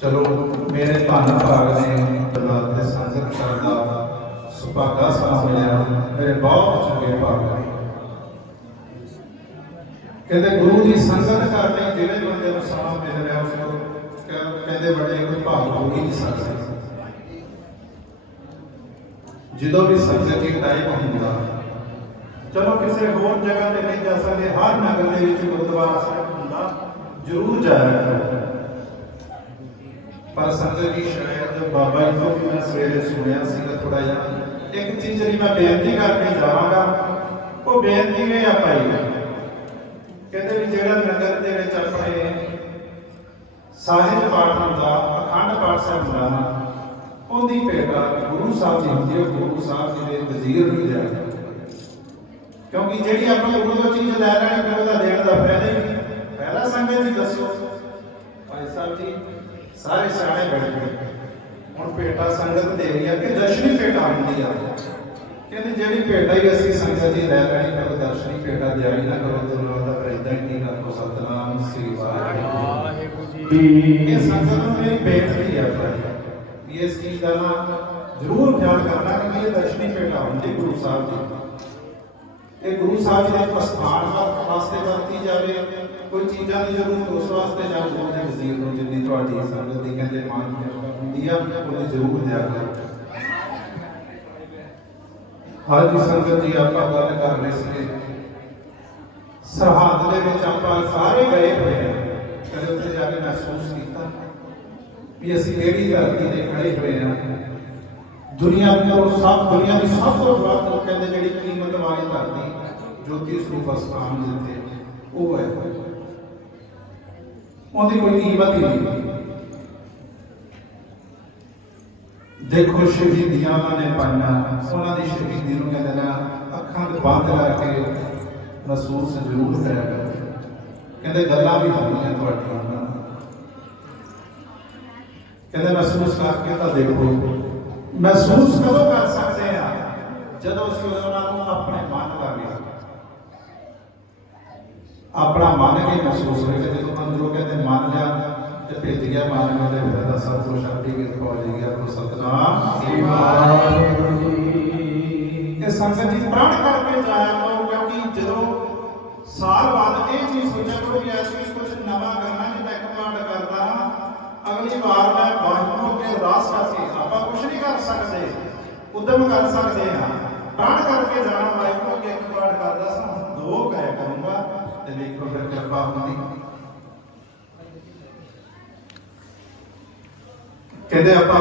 ਚਲੋ ਮੇਰੇ ਧੰਨ ਭਾਗ ਨੇ ਦਲਾਲ ਤੇ ਸੰਗਤ ਕਰਦਾ ਸੁਭਾਗਾ ਸਮਾਂ ਮਿਲਿਆ ਮੇਰੇ ਬਹੁਤ ਚੰਗੇ ਭਾਗ ਨੇ ਕਹਿੰਦੇ ਗੁਰੂ ਦੀ ਸੰਗਤ ਕਰਨੀ ਜਿਹੜੇ ਬੰਦੇ ਨੂੰ ਸਮਾਂ ਮਿਲ ਰਿਹਾ ਉਸ ਨੂੰ ਕਹਿ- ਕਹਿੰਦੇ ਵੱਡੇ ਕੋਈ ਭਾਗ ਹੋ ਹੀ ਨਹੀਂ ਸਕਦਾ ਜਦੋਂ ਵੀ ਸੰਗਤ ਦੀ ਟਾਈਮ ਹੁੰਦਾ ਚਲੋ ਕਿਸੇ ਹੋਰ ਜਗ੍ਹਾ ਤੇ ਨਹੀਂ ਜਾ ਸਕਦੇ ਹਰ ਨਗਰ ਦੇ ਵਿੱਚ ਗੁਰਦੁਆਰਾ ਸਾਹਿਬ ਹੁੰਦਾ ਜ਼ਰੂਰ ਜਾਇਆ ਕਰੋ ਪਰ ਸੰਗਤ ਜੀ, ਸ਼ਾਇਦ ਬਾਬਾ ਜੀ ਤੋਂ ਮੈਂ ਸਵੇਰੇ ਸੁਣਿਆ ਸੀਗਾ ਥੋੜਾ ਜਿਹਾ। ਇੱਕ ਚੀਜ਼ ਜਿਹੜੀ ਮੈਂ ਬੇਨਤੀ ਕਰਕੇ ਜਾਵਾਂਗਾ, ਉਹ ਬੇਨਤੀ ਇਹ ਆ ਭਾਈ। ਕਹਿੰਦੇ ਵੀ ਜਿਹੜਾ ਨਗਰ ਦੇ ਵਿੱਚ ਆਪਣੇ ਸਾਹਿਬ ਪਾਠ ਹੁੰਦਾ, ਅਖੰਡ ਪਾਠ ਸਾਹਿਬ ਹੁੰਦਾ ਉਹਦੀ ਭੇਟਾ ਗੁਰੂ ਸਾਹਿਬ ਜੀ ਹੁੰਦੀ ਹੈ ਗੁਰੂ ਸਾਹਿਬ ਜੀ ਦੇ ਵਜ਼ੀਰ ਨਹੀਂ ਲਿਆ ਕਿਉਂਕਿ ਜਿਹੜੀ ਆਪਾਂ ਗੁਰੂ ਤੋਂ ਚੀਜ਼ ਲੈ ਲੈਣੀ, ਫਿਰ ਉਹਦਾ ਦੇਣ ਦਾ ਫਾਇਦਾ ਹੀ ਨਹੀਂ। ਪਹਿਲਾ ਸੰਗਤ ਜੀ ਦੱਸੋ। ਭਾਈ ਸਾਹਿਬ ਜੀ ਸਾਰੇ ਸਿਆਣੇ ਬੈਠੇ ਨੇ। ਹੁਣ ਭੇਟਾ ਸੰਗਤ ਦੇ ਰਹੀ ਆ ਕਿ ਦਰਸ਼ਨੀ ਭੇਟਾ ਹੁੰਦੀ ਆ। ਕਹਿੰਦੇ ਜਿਹੜੀ ਭੇਟਾ ਹੀ ਅਸੀਂ ਸੰਗਤ ਜੀ ਲੈ ਲੈਣੀ, ਪਰ ਦਰਸ਼ਨੀ ਭੇਟਾ ਦਿਆਈ ਨਾ ਕਰੋ ਤੇ ਲੋਕ ਦਾ ਫਿਰ ਨਹੀਂ ਕਰੋ ਸਤਨਾਮ ਸ੍ਰੀ ਵਾਹਿਗੁਰੂ ਜੀ ਇਹ ਸੰਗਤ ਨੂੰ ਮੇਰੀ ਬੇਨਤੀ ਹੈ ਭਾਈ ਇਸ ਚੀਜ਼ ਦਾ ਨਾ ਜ਼ਰੂਰ ਖਿਆਲ ਕਰਨਾ ਕਿ ਇਹ ਦਰਸ਼ਨੀ ਭੇਟਾ ਹੁੰਦੀ ਗੁਰੂ ਸਾਹਿਬ ਦੀ। ਇਹ ਗੁਰੂ ਸਾਹਿਬ ਜੀ ਦੇ ਪ੍ਰਸਥਾਨ ਵਾਸਤੇ ਜਾਵੇ, ਕੋਈ ਚੀਜ਼ਾਂ ਦੀ ਜ਼ਰੂਰਤ ਉਸ ਵਾਸਤੇ ਜਾਂ ਉਹਦੇ ਵਜ਼ੀਰ ਨੂੰ ਜਿੰਨੀ ਤੁਹਾਡੀ ਸੰਗਤ ਦੀ ਕਹਿੰਦੇ ਮਾਨ ਹੁੰਦੀ ਆ, ਉਹਨੇ ਜ਼ਰੂਰ ਦਿਆ ਕਰੋ ਹਾਂਜੀ ਸੰਗਤ ਜੀ, ਆਪਾਂ ਗੱਲ ਕਰ ਰਹੇ ਸੀ ਸਰਹੱਦ ਦੇ ਵਿੱਚ ਆਪਾਂ ਸਾਰੇ ਗਏ ਹੋਏ ਹਾਂ ਕਦੇ ਉੱਥੇ ਜਾ ਕੇ ਮਹਿਸੂਸ ਕੀਤਾ ਵੀ ਅਸੀਂ ਕਿਹੜੀ ਧਰਤੀ ਤੇ ਖੜੇ ਹੋਏ ਹਾਂ ਦੁਨੀਆ ਤੋਂ ਸਭ, ਦੁਨੀਆ ਦੀ ਸਭ ਤੋਂ ਵੱਧ ਕਹਿੰਦੇ ਜਿਹੜੀ ਕੀਮਤ ਵਾਲੀ ਧਰਤੀ, ਜੋਤੀ ਸਰੂਪ ਅਸਥਾਨ ਜਿੱਥੇ ਉਹ ਹੈ। ਉਹਦੀ ਕੋਈ ਕੀਮਤ ਹੀ ਨਹੀਂ। ਦੇਖੋ ਸ਼ਹੀਦੀਆਂ ਉਹਨਾਂ ਨੇ ਪਾਈਆਂ। ਉਹਨਾਂ ਦੀ ਸ਼ਹੀਦੀ ਨੂੰ ਕਹਿੰਦੇ ਨਾ, ਅੱਖਾਂ ਦੇ ਬੰਦ ਕਰਕੇ ਮਹਿਸੂਸ ਜ਼ਰੂਰ ਕਰਿਆ ਕਹਿੰਦੇ ਗੱਲਾਂ ਵੀ ਹੁੰਦੀਆਂ ਤੁਹਾਡੀਆਂ ਨਾਲ ਕਹਿੰਦੇ ਮਹਿਸੂਸ ਕਰਕੇ ਤਾਂ ਦੇਖੋ। ਮਹਿਸੂਸ ਕਦੋਂ ਕਰ ਸਕਦੇ ਆ? ਜਦੋਂ ਅਸੀਂ ਉਹਨਾਂ ਨੂੰ ਆਪਣੇ ਮਨ ਲਾਗੇ ਆਪਣਾ ਮਨ ਕੇ ਮਹਿਸੂਸ ਜਦੋਂ ਅੰਦਰੋਂ ਕਹਿੰਦੇ ਮੰਨ ਲਿਆ ਤੇ ਭੇਜ ਗਿਆ, ਮਨ ਨੂੰ ਤੇ ਫਿਰ ਤਾਂ ਸਭ ਕੁਝ ਆਪਣੀ ਕਿਰਪਾ ਹੋ ਜਾਏਗੀ। ਆਪਣਾ ਸਤਨਾਮ ਸ੍ਰੀ ਵਾਹਿਗੁਰੂ ਜੀ। ਇਹ ਸੰਗਤ ਜੀ, ਪ੍ਰਣ ਕਰਕੇ ਜਾਇਆ ਕਰੋ, ਕਿਉਂਕਿ ਜਦੋਂ ਸਾਲ ਬਾਅਦ ਇਹ ਚੀਜ਼ ਸੋਚਿਆ ਕਰੋ ਵੀ ਐਸੀ ਕੁਝ ਨਵਾਂ ਕਰਨਾ ਜਿੱਦਾਂ ਇੱਕ ਪਾਠ ਕਰਦਾ ਹਾਂ। ਅਗਲੀ ਵਾਰ ਮੈਂ ਵਾਹਿਗੁਰੂ ਅੱਗੇ ਅਰਦਾਸ ਕਰਕੇ ਆਪਾਂ ਕੁਝ ਨਹੀਂ ਕਰ ਸਕਦੇ, ਉਦਮ ਕਰ ਸਕਦੇ ਹਾਂ ਪ੍ਰਣ ਕਰਕੇ ਜਾਣਾ ਵਾਹਿਗੁਰੂ ਅੱਗੇ ਇੱਕ ਪਾਠ ਕਰਦਾ ਸਾਂ ਹੁਣ ਦੋ ਕਹਿ ਕਰੂੰਗਾ ਤੇ ਵੇਖੋ ਫਿਰ ਕਿਰਪਾ ਹੁੰਦੀ ਕਹਿੰਦੇ ਆਪਾਂ